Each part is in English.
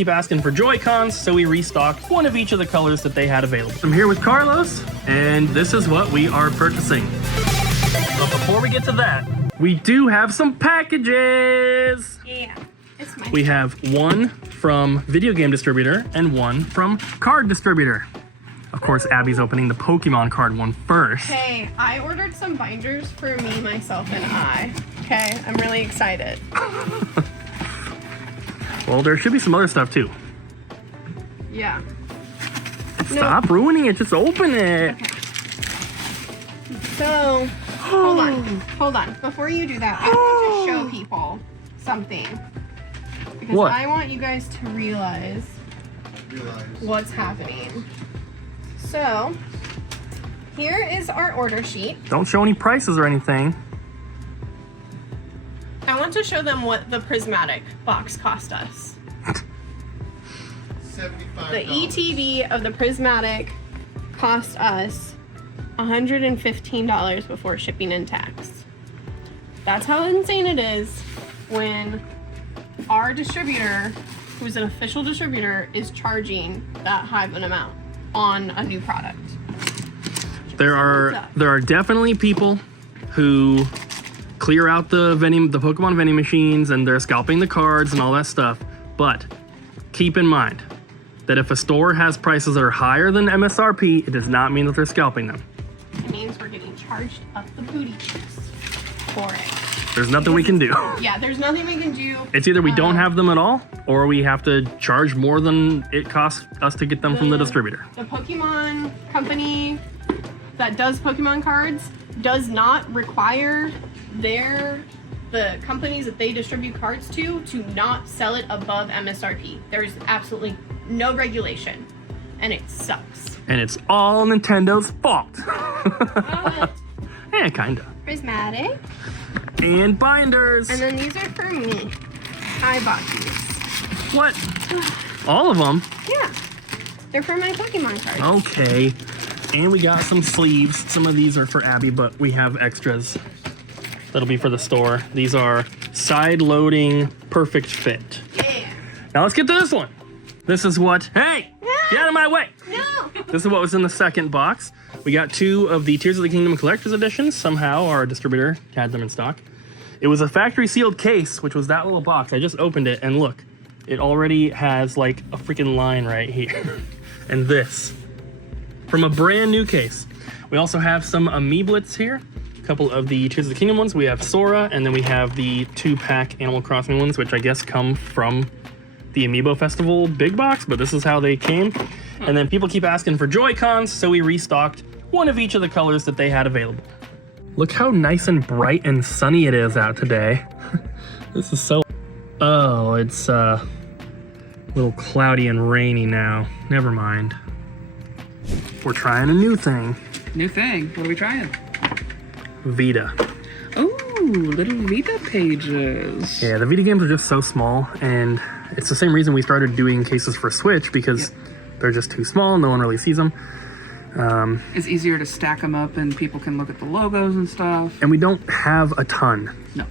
keep asking for Joy-Cons, so we restocked one of each of the colors that they had available. I'm here with Carlos, and this is what we are purchasing. But before we get to that, we do have some packages. Yeah, it's my We have one from video game distributor and one from card distributor. Of course, Abby's opening the Pokemon card one first. Hey, I ordered some binders for me, myself, and I. Okay, I'm really excited. Well, there should be some other stuff too. Yeah. Stop ruining it, just open it. Okay. So, hold on. Before you do that, I want to show people something. Because What? I want you guys to realize what's happening. So, here is our order sheet. Don't show any prices or anything. I want to show them what the prismatic box cost us. $75. The ETB of the prismatic cost us $115 before shipping and tax. That's how insane it is when our distributor, who's an official distributor, is charging that high of an amount on a new product. There are definitely people who clear out the Pokemon vending machines and they're scalping the cards and all that stuff. But keep in mind that if a store has prices that are higher than MSRP, it does not mean that they're scalping them. It means we're getting charged up the booty cheeks for it. There's nothing we can do. Yeah, there's nothing we can do. It's either we don't have them at all, or we have to charge more than it costs us to get them from the distributor. The Pokemon company that does Pokemon cards does not require the companies that they distribute cards to not sell it above MSRP. There's absolutely no regulation, and it sucks. And it's all Nintendo's fault. Yeah, kinda. Prismatic. And binders. And then these are for me. I bought these. What? All of them? Yeah. They're for my Pokemon cards. Okay. And we got some sleeves. Some of these are for Abby, but we have extras. That'll be for the store. These are side-loading perfect fit. Yeah. Now let's get to this one. This is what, hey, get out of my way. No. This is what was in the second box. We got two of the Tears of the Kingdom Collector's Editions. Somehow our distributor had them in stock. It was a factory sealed case, which was that little box. I just opened it and look, it already has like a freaking line right here. And this, from a brand new case. We also have some Amiiblets here. A couple of the Tears of the Kingdom ones. We have Sora, and then we have the 2-pack Animal Crossing ones, which I guess come from the Amiibo Festival big box, but this is how they came. And then people keep asking for Joy-Cons, so we restocked one of each of the colors that they had available. Look how nice and bright and sunny it is out today. This is so... Oh, it's a little cloudy and rainy now. Never mind. We're trying a new thing. New thing. What are we trying? Vita. Oh, little Vita pages. Yeah, the Vita games are just so small, and it's the same reason we started doing cases for Switch, because they're just too small, no one really sees them. It's easier to stack them up and people can look at the logos and stuff. And we don't have a ton. No.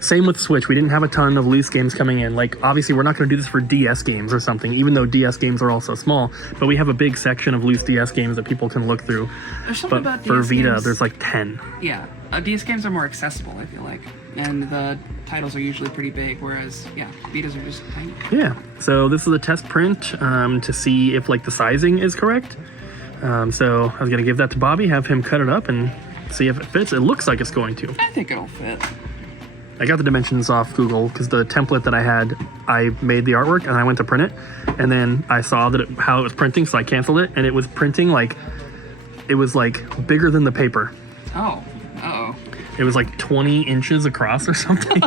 Same with Switch, we didn't have a ton of loose games coming in. Like, obviously we're not gonna do this for DS games or something, even though DS games are also small, but we have a big section of loose DS games that people can look through. There's something But about for DS Vita, games. there's like 10. Yeah, DS games are more accessible, I feel like. And the titles are usually pretty big, whereas, yeah, Vitas are just tiny. Yeah, so this is a test print to see if like the sizing is correct. So I was gonna give that to Bobby, have him cut it up and see if it fits. It looks like it's going to. I think it'll fit. I got the dimensions off Google because the template that I had, I made the artwork and I went to print it, and then I saw that how it was printing, so I canceled it, and it was printing like, it was like bigger than the paper. Oh, uh-oh. It was like 20 inches across or something.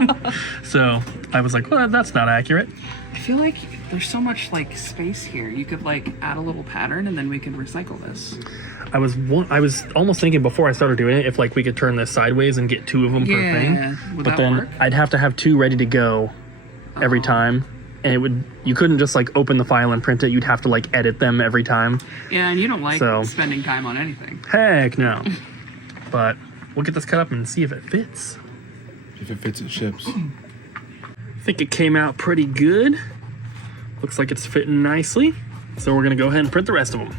So I was like, well, that's not accurate. I feel like there's so much like space here. You could like add a little pattern and then we can recycle this. I was almost thinking before I started doing it if like we could turn this sideways and get two of them per thing. Would But that then work? I'd have to have two ready to go every time. And you couldn't just like open the file and print it. You'd have to like edit them every time. Yeah, and you don't like So- spending time on anything. Heck no. But we'll get this cut up and see if it fits. If it fits, it ships. I think it came out pretty good. Looks like it's fitting nicely. So we're gonna go ahead and print the rest of them.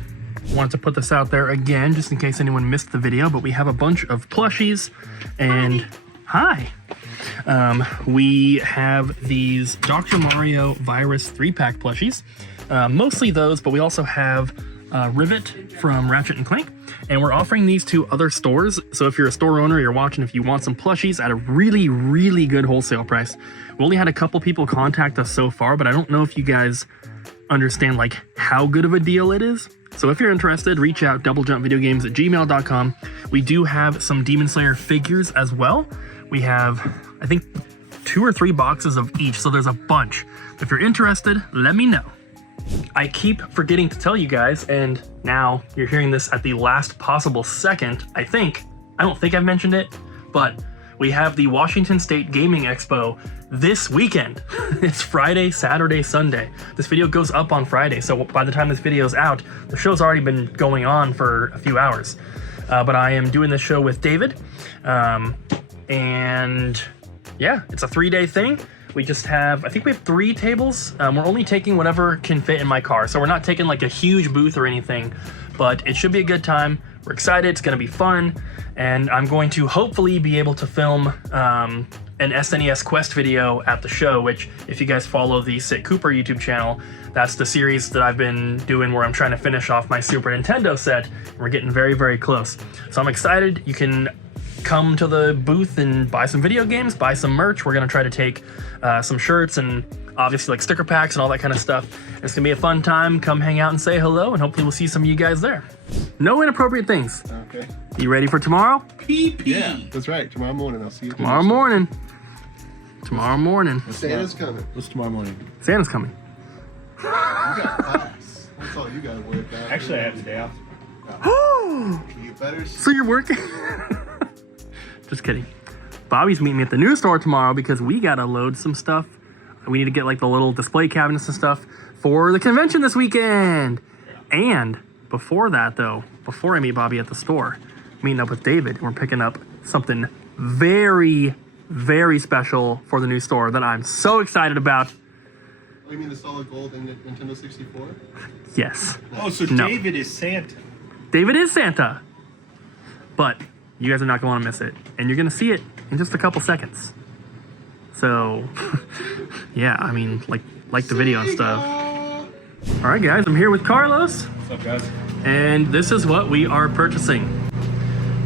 Want to put this out there again, just in case anyone missed the video, but we have a bunch of plushies and hi. We have these Dr. Mario Virus 3-pack plushies. Mostly those, but we also have Rivet from Ratchet and Clank, and we're offering these to other stores. So if you're a store owner, you're watching, if you want some plushies at a really, really good wholesale price. We only had a couple people contact us so far, but I don't know if you guys understand like how good of a deal it is. So if you're interested, reach out, doublejumpvideogames@gmail.com. We do have some Demon Slayer figures as well. We have, I think, 2 or 3 boxes of each, so there's a bunch. If you're interested, let me know. I keep forgetting to tell you guys, and now you're hearing this at the last possible second, I don't think I've mentioned it, but we have the Washington State Gaming Expo this weekend. It's Friday, Saturday, Sunday. This video goes up on Friday, so by the time this video is out, the show's already been going on for a few hours. But I am doing this show with David, and yeah, it's a 3-day thing. We just have, I think we have 3 tables. We're only taking whatever can fit in my car. So we're not taking like a huge booth or anything, but it should be a good time. We're excited, it's gonna be fun. And I'm going to hopefully be able to film an SNES Quest video at the show, which if you guys follow the Sit Cooper YouTube channel, that's the series that I've been doing where I'm trying to finish off my Super Nintendo set. We're getting very, very close. So I'm excited. You can come to the booth and buy some video games, buy some merch. We're gonna try to take some shirts and obviously like sticker packs and all that kind of stuff. It's gonna be a fun time. Come hang out and say hello, and hopefully we'll see some of you guys there. No inappropriate things. Okay. You ready for tomorrow? Yeah, that's right. Tomorrow morning, I'll see you. Tomorrow morning. Tomorrow morning. Santa's coming. What's tomorrow morning? Santa's coming. You got class. That's all you got to worry about. Actually, I have the day off. You better. So you're working? Just kidding. Bobby's meeting me at the new store tomorrow because we gotta load some stuff. We need to get like the little display cabinets and stuff for the convention this weekend. And before that though, before I meet Bobby at the store, meeting up with David, we're picking up something very, very special for the new store that I'm so excited about. Oh, you mean the solid gold and Nintendo 64? Yes. Oh, so No. David is Santa. David is Santa. But you guys are not going to want to miss it. And you're going to see it in just a couple seconds. So, yeah, I mean, like the video and stuff. All right, guys, I'm here with Carlos. What's up, guys? And this is what we are purchasing.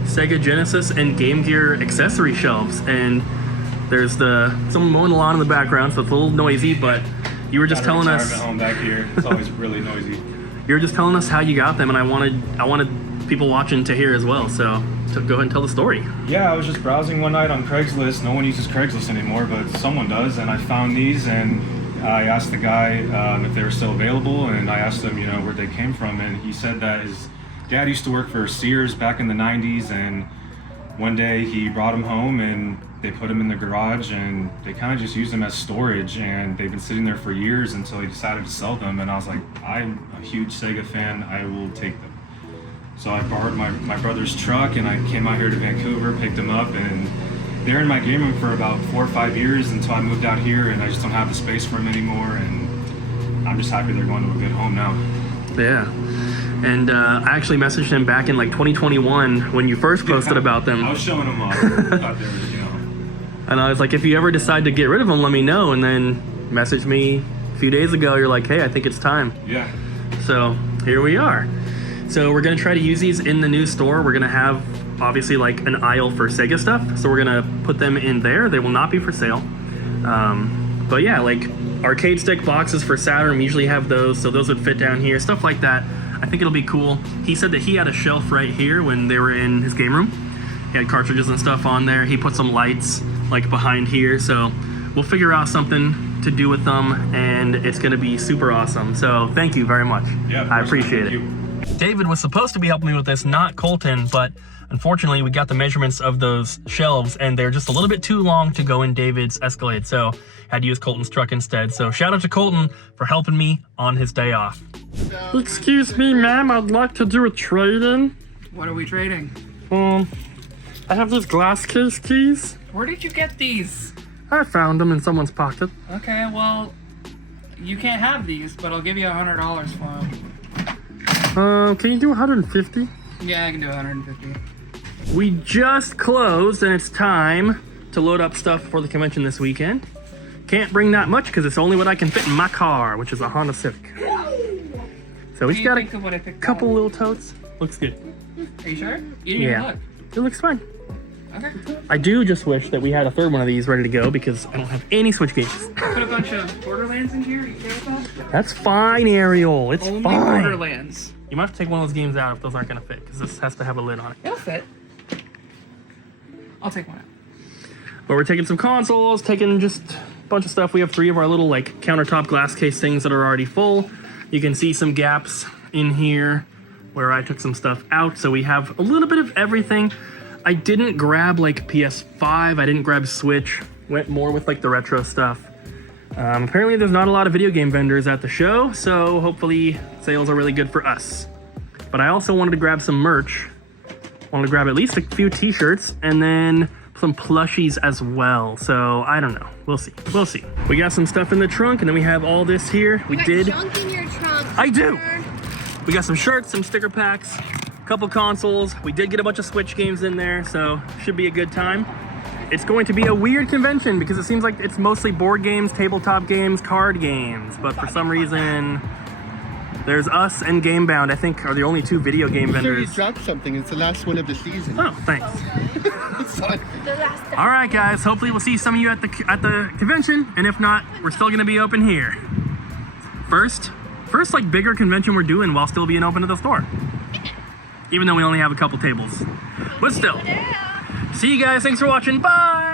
Sega Genesis and Game Gear accessory shelves. And there's someone mowing the lawn in the background, so it's a little noisy, but you were just telling us... home back here. It's always really noisy. You were just telling us how you got them, and I wanted people watching to hear as well, so go ahead and tell the story. Yeah, I was just browsing one night on Craigslist. No one uses Craigslist anymore, but someone does, and I found these, and I asked the guy if they were still available, and I asked him, where they came from, and he said that his dad used to work for Sears back in the 90s, and one day he brought them home, and they put them in the garage, and they kind of just used them as storage, and they've been sitting there for years until he decided to sell them, and I was like, I'm a huge Sega fan, I will take them. So I borrowed my brother's truck, and I came out here to Vancouver, picked them up, and they're in my game room for about 4 or 5 years until I moved out here, and I just don't have the space for them anymore, and I'm just happy they're going to a good home now. Yeah. And I actually messaged him back in like 2021 when you first posted about them. I was showing them off. I thought they were, And I was like, if you ever decide to get rid of them, let me know. And then messaged me a few days ago. You're like, hey, I think it's time. Yeah. So here we are. So we're going to try to use these in the new store. We're going to have obviously like an aisle for Sega stuff. So we're going to put them in there. They will not be for sale. But yeah, like arcade stick boxes for Saturn, we usually have those. So those would fit down here, stuff like that. I think it'll be cool. He said that he had a shelf right here when they were in his game room. He had cartridges and stuff on there. He put some lights like behind here. So we'll figure out something to do with them, and it's gonna be super awesome. So thank you very much. Yeah, I appreciate it. David was supposed to be helping me with this, not Colton, but unfortunately we got the measurements of those shelves and they're just a little bit too long to go in David's Escalade. So had to use Colton's truck instead. So shout out to Colton for helping me on his day off. Excuse me, ma'am, I'd like to do a trade-in. What are we trading? I have these glass case keys. Where did you get these? I found them in someone's pocket. Okay, well, You can't have these, but I'll give you $100 for them. Can you do 150? Yeah, I can do 150. We just closed, and it's time to load up stuff for the convention this weekend. Can't bring that much because it's only what I can fit in my car, which is a Honda Civic. So we just got a couple little totes. Looks good. Are you sure? You didn't even look. It looks fine. Okay. I do just wish that we had a third one of these ready to go because I don't have any Switch games. Put a bunch of Borderlands in here. Are you okay with that? That's fine, Ariel. It's Only fine. Borderlands. You might have to take one of those games out if those aren't going to fit because this has to have a lid on it. It'll fit. I'll take one out. But we're taking some consoles, taking just a bunch of stuff. We have 3 of our little like countertop glass case things that are already full. You can see some gaps in here where I took some stuff out. So we have a little bit of everything. I didn't grab like PS5. I didn't grab Switch. Went more with like the retro stuff. Apparently there's not a lot of video game vendors at the show, so hopefully sales are really good for us. But I also wanted to grab some merch. Wanted to grab at least a few t-shirts and then some plushies as well. So I don't know. We'll see. We'll see. We got some stuff in the trunk and then we have all this here. We did. Junk in your trunk. I do. We got some shirts, some sticker packs, a couple consoles. We did get a bunch of Switch games in there, so should be a good time. It's going to be a weird convention because it seems like it's mostly board games, tabletop games, card games, but for some reason there's us and Gamebound, I think, are the only 2 video game Sure, you vendors. dropped something. It's the last one of the season. Oh, thanks. Sorry. All right, guys. Hopefully, we'll see some of you at the convention, and if not, we're still gonna be open here. First like bigger convention we're doing while still being open to the store. Even though we only have a couple tables, but still. See you guys. Thanks for watching. Bye.